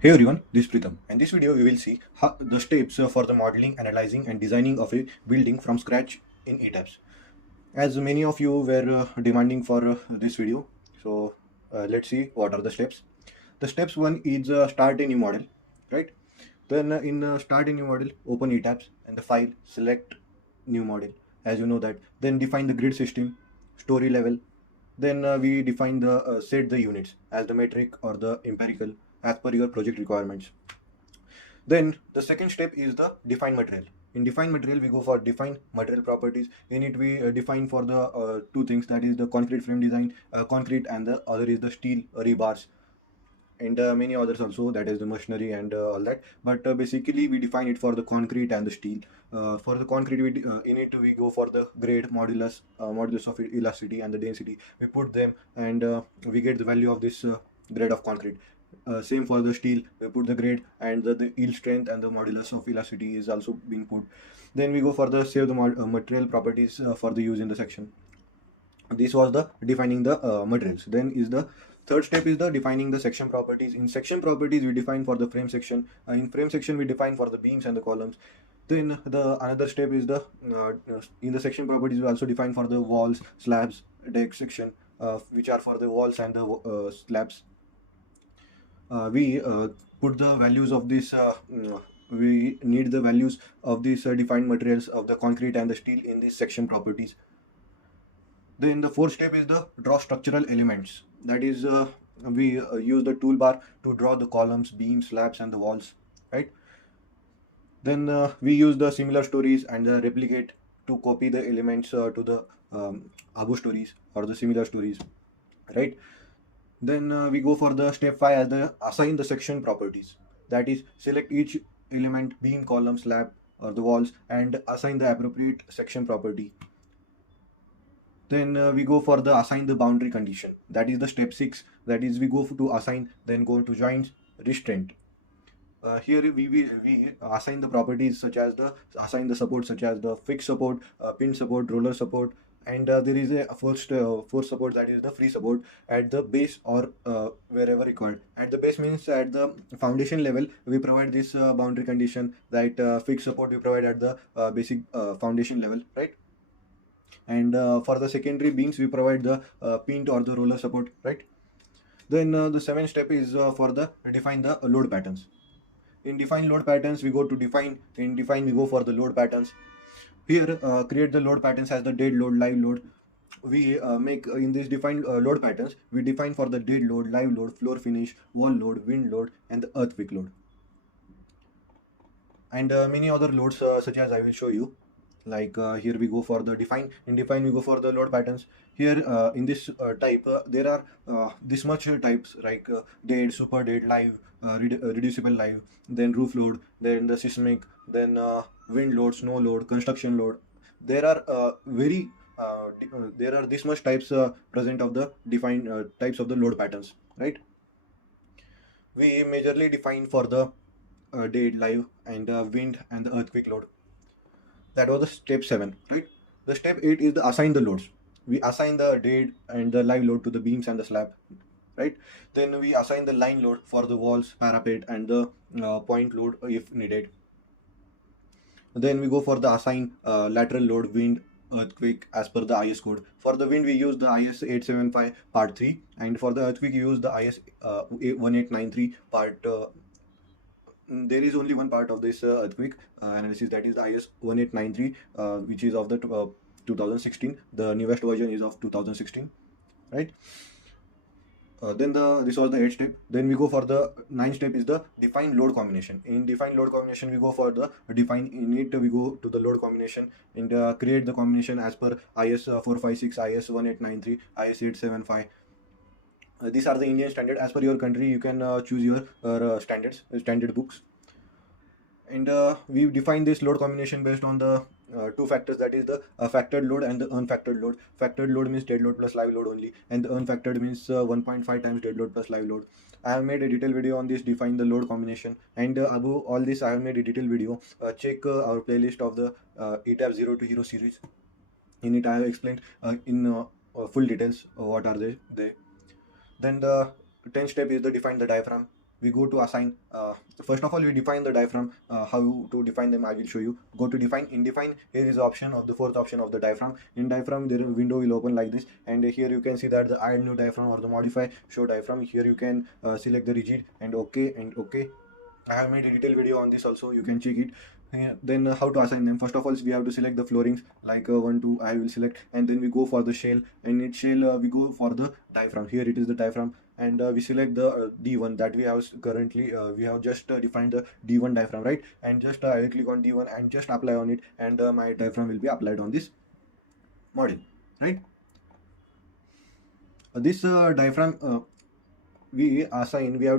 Hey everyone, this is Pritham. In this video, we will see how the steps for the modeling, analyzing, and designing of a building from scratch in ETABS. As many of you were demanding for this video, so let's see what are the steps. The steps one is start a new model, right? Then in start a new model, open ETABS and the file, select new model. As you know that, then define the grid system, story level. Then we define the set the units as the metric or the empirical as per your project requirements. Then the second step is the define material. In define material, we go for define material properties. In it, we define for the two things, that is the concrete frame design, concrete, and the other is the steel rebars, and many others also, that is the machinery and all that. But basically, we define it for the concrete and the steel. For the concrete, in it we go for the grade, modulus of elasticity and the density. We put them, and we get the value of this grade of concrete. Same for the steel, we put the grade, and the yield strength and the modulus of elasticity is also being put. Then we go for the save the material properties for the use in the section. This was the defining the materials. Then is the third step is the defining the section properties. In section properties, we define for the frame section. In frame section, we define for the beams and the columns. Then the another step is the in the section properties, we also define for the walls, slabs, deck section, which are for the walls and the slabs. We put the values of this we need the values of these defined materials of the concrete and the steel in these section properties. Then the fourth step is the draw structural elements. That is, we use the toolbar to draw the columns, beams, slabs, and the walls, right? Then we use the similar stories and replicate to copy the elements to the Abu stories or the similar stories, right? Then we go for the step 5 as the assign the section properties. That is, select each element, beam, column, slab, or the walls, and assign the appropriate section property. Then we go for the assign the boundary condition. That is the step 6. That is, we go to assign, then go to joints, restraint. Here we assign the properties such as the assign the support such as the fixed support, pin support, roller support, and there is a fourth support, that is the free support at the base or wherever required. At the base means at the foundation level we provide this boundary condition, that fixed support we provide at the basic foundation level, right? And for the secondary beams we provide the pin or the roller support, right? Then the seventh step is for the define the load patterns. In define load patterns, we go to define. In define, we go for the load patterns. Here, create the load patterns as the dead load, live load. We make in these defined load patterns, we define for the dead load, live load, floor finish, wall load, wind load, and the earthquake load. And many other loads such as I will show you. Like here we go for the define. In define, we go for the load patterns. Here in this type, there are this much types, like dead, super dead, live, reducible live, then roof load, then the seismic, then wind load, snow load, construction load. There are there are this much types present of the defined types of the load patterns, right? We majorly define for the dead, live, and wind and the earthquake load. That was the step 7, right? The step 8 is the assign the loads. We assign the dead and the live load to the beams and the slab, right? Then we assign the line load for the walls, parapet, and the point load if needed. Then we go for the assign lateral load, wind, earthquake as per the IS code. For the wind, we use the IS 875 part 3, and for the earthquake, we use the IS 1893 part. There is only one part of this earthquake analysis, that is the IS 1893, which is of the 2016. The newest version is of 2016, right? Then this was the 8th step. Then we go for the 9th step is the define load combination. In define load combination, we go for the define. In it, we go to the load combination and create the combination as per IS 456, IS 1893, IS 875. These are the Indian standard. As per your country, you can choose your standard books. And we define this load combination based on the two factors, that is the factored load and the unfactored load. Factored load means dead load plus live load only, and the unfactored means 1.5 times dead load plus live load. I have made a detailed video on this, define the load combination, and above all this I have made a detailed video. Check our playlist of the ETABS 0 to Hero series. In it I have explained in full details what are they. Then the 10th step is the define the diaphragm. we go to assign. First of all, we define the diaphragm. How to define them, I will show you. Go to define. In define, here is the option of the fourth option of the diaphragm. In diaphragm, the window will open like this, and here you can see that the add new diaphragm or the modify show diaphragm. Here you can select the rigid and okay and okay. I have made a detailed video on this also, you can check it. Then how to assign them? First of all, we have to select the floorings, like 1 2 I will select, and then we go for the shell, and in shell we go for the diaphragm. Here it is the diaphragm, and we select the D1 that we have currently. We have just defined the D1 diaphragm, right? And just I will click on D1 and just apply on it, and my diaphragm will be applied on this model, right? This diaphragm, we have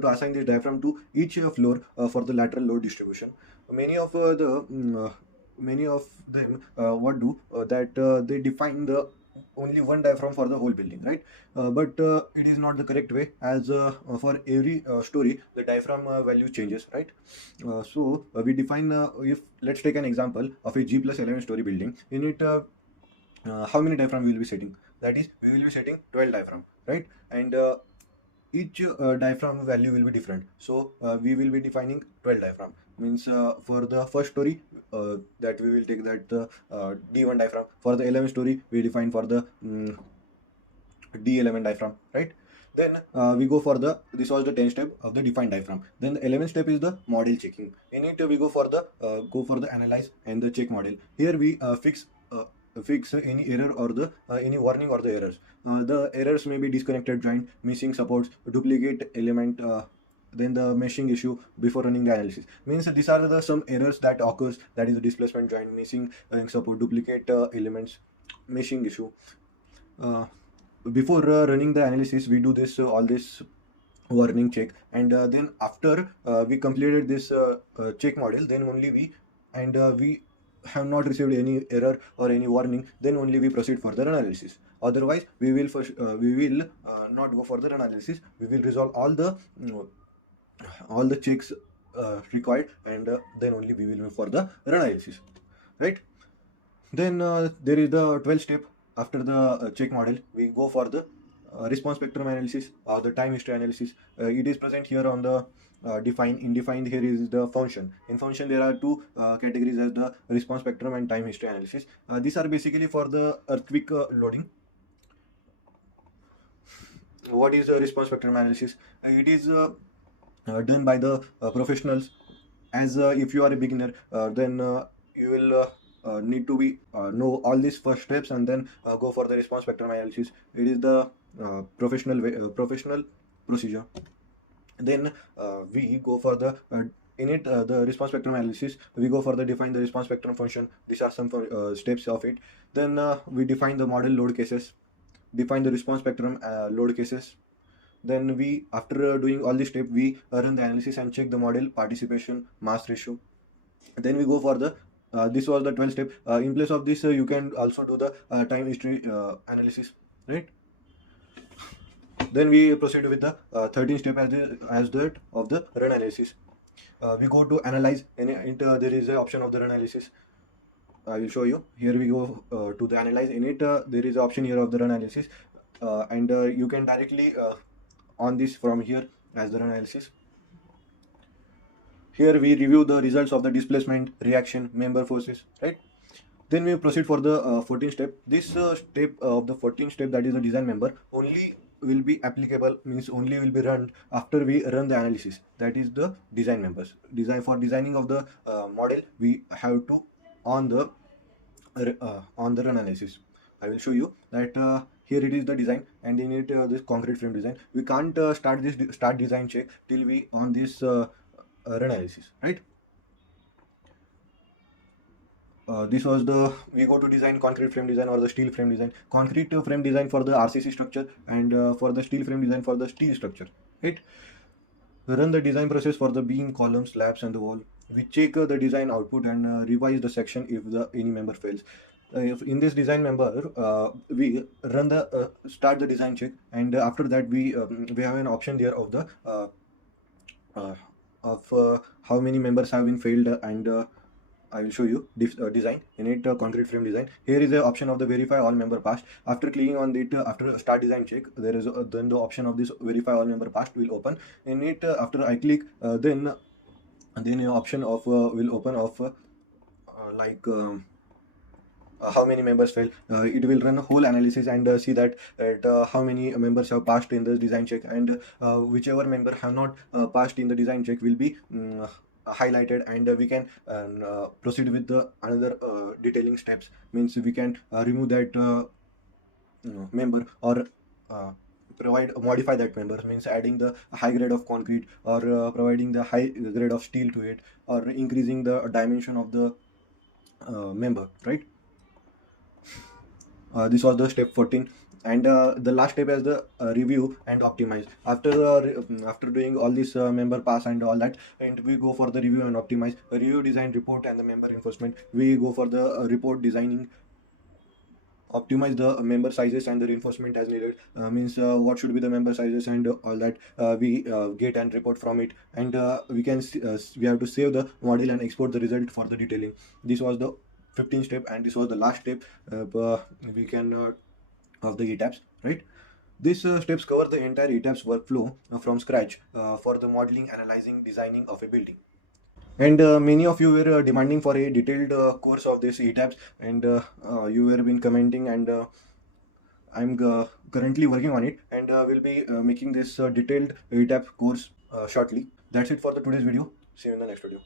to assign this diaphragm to each floor for the lateral load distribution. Many of them what do that they define the only one diaphragm for the whole building, right? But it is not the correct way, as for every story the diaphragm value changes, right? We define, if let's take an example of a G plus 11 story building. In it, how many diaphragm we will be setting? That is, we will be setting 12 diaphragm, right? And each diaphragm value will be different, so we will be defining 12 diaphragm. Means for the first story, that we will take that the D1 diaphragm. For the 11 story, we define for the D11 diaphragm, right? Then we go for the, this was the 10 step of the defined diaphragm. Then the 11th step is the model checking. In it we go for the analyze and the check model. Here we fix any error or the any warning or the errors. The errors may be disconnected joint, missing supports, duplicate element, then the meshing issue before running the analysis. Means these are the some errors that occurs, that is the displacement joint, missing support, duplicate elements, meshing issue. Before running the analysis, we do this all this warning check, and then after we completed this check model, then only we have not received any error or any warning, then only we proceed further analysis. Otherwise we will not go further analysis. We will resolve all the checks required, and then only we will move for the analysis, right? Then there is the 12th step. After the check model, we go for the response spectrum analysis or the time history analysis. It is present here on the define. In defined, here is the function. In function, there are two categories as the response spectrum and time history analysis. These are basically for the earthquake loading. What is the response spectrum analysis? It is done by the professionals. As if you are a beginner, then you will need to be know all these first steps, and then go for the response spectrum analysis. It is the professional procedure. Then we go for the in it the response spectrum analysis. We go for the define the response spectrum function. These are some steps of it. Then we define the model load cases, define the response spectrum load cases. Then we, after doing all this step, we run the analysis and check the model participation mass ratio. Then we go for the this was the 12th step. In place of this, you can also do the time history analysis, right? Then we proceed with the 13th step as that of the run analysis. We go to analyze, and there is an option of the run analysis. I will show you. Here we go to the analyze. In it, there is an option here of the run analysis, and you can directly on this from here as the run analysis. Here we review the results of the displacement, reaction, member forces, right? Then we proceed for the 14th step. This step of the 14th step, that is the design member, only will be applicable, means only will be run after we run the analysis. That is the design members. For designing of the model, we have to on the run analysis. I will show you that here it is the design, and in it this concrete frame design. We can't start design check till we on this run analysis, right? This was the, we go to design concrete frame design or the steel frame design. Concrete frame design for the RCC structure, and for the steel frame design for the steel structure, right? We run the design process for the beam, columns, slabs, and the wall. We check the design output and revise the section if any member fails. If in this design member, we run the start the design check, and after that we have an option there of the how many members have been failed, and I will show you design in it, concrete frame design. Here is the option of the verify all member past. After clicking on it, after start design check, there is then the option of this verify all member past will open. In it, after I click, then the option of will open of like. How many members fail. It will run a whole analysis and see that how many members have passed in the design check, and whichever member have not passed in the design check will be highlighted, and we can proceed with the another detailing steps. Means we can remove that member, or uh, provide modify that member, means adding the high grade of concrete, or providing the high grade of steel to it, or increasing the dimension of the member, right? This was the step 14, and the last step is the review and optimize. After after doing all this member pass and all that, and we go for the review and optimize. Review design report and the member enforcement, we go for the report designing, optimize the member sizes and the reinforcement as needed. Means what should be the member sizes and all that we get and report from it, and we can we have to save the model and export the result for the detailing. This was the 15th step, and this was the last step. We can of the ETABS, right? These steps cover the entire ETABS workflow from scratch for the modeling, analyzing, designing of a building. And many of you were demanding for a detailed course of this ETABS, and you were been commenting, and I'm currently working on it, and will be making this detailed ETABS course shortly. That's it for the today's video. See you in the next video.